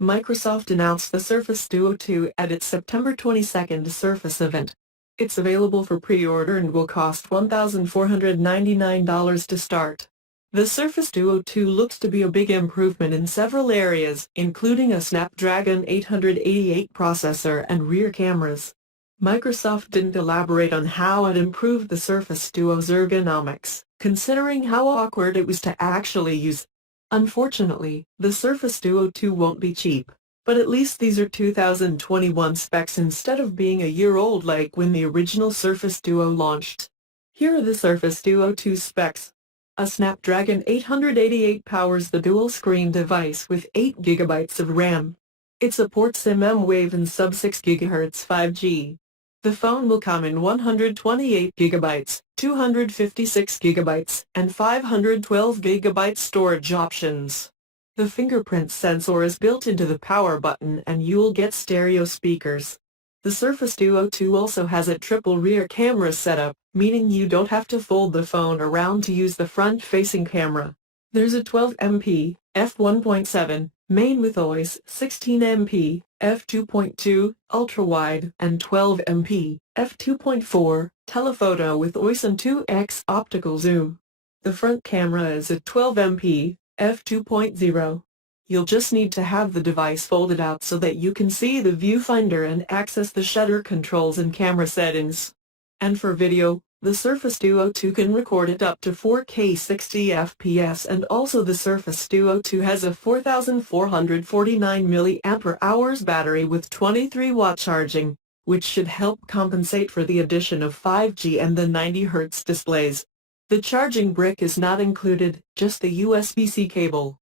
Microsoft announced the Surface Duo 2 at its September 22 Surface event. It's available for pre-order and will cost $1,499 to start. The Surface Duo 2 looks to be a big improvement in several areas, including a Snapdragon 888 processor and rear cameras. Microsoft didn't elaborate on how it improved the Surface Duo's ergonomics, considering how awkward it was to actually use. Unfortunately, the Surface Duo 2 won't be cheap, but at least these are 2021 specs instead of being a year old like when the original Surface Duo launched. Here are the Surface Duo 2 specs. A Snapdragon 888 powers the dual-screen device with 8 GB of RAM. It supports mmWave and sub-6 GHz 5G. The phone will come in 128 GB, 256 GB, and 512 GB storage options. The fingerprint sensor is built into the power button and you'll get stereo speakers. The Surface Duo 2 also has a triple rear camera setup, meaning you don't have to fold the phone around to use the front-facing camera. There's a 12MP, f1.7, main with OIS, 16MP, f2.2, ultra-wide, and 12MP, f2.4, telephoto with OIS and 2x optical zoom. The front camera is a 12MP, f2.0. You'll just need to have the device folded out so that you can see the viewfinder and access the shutter controls and camera settings. And for video, the Surface Duo 2 can record at up to 4K 60 FPS, and also the Surface Duo 2 has a 4,449 mAh battery with 23-watt charging, which should help compensate for the addition of 5G and the 90 Hz displays. The charging brick is not included, just the USB-C cable.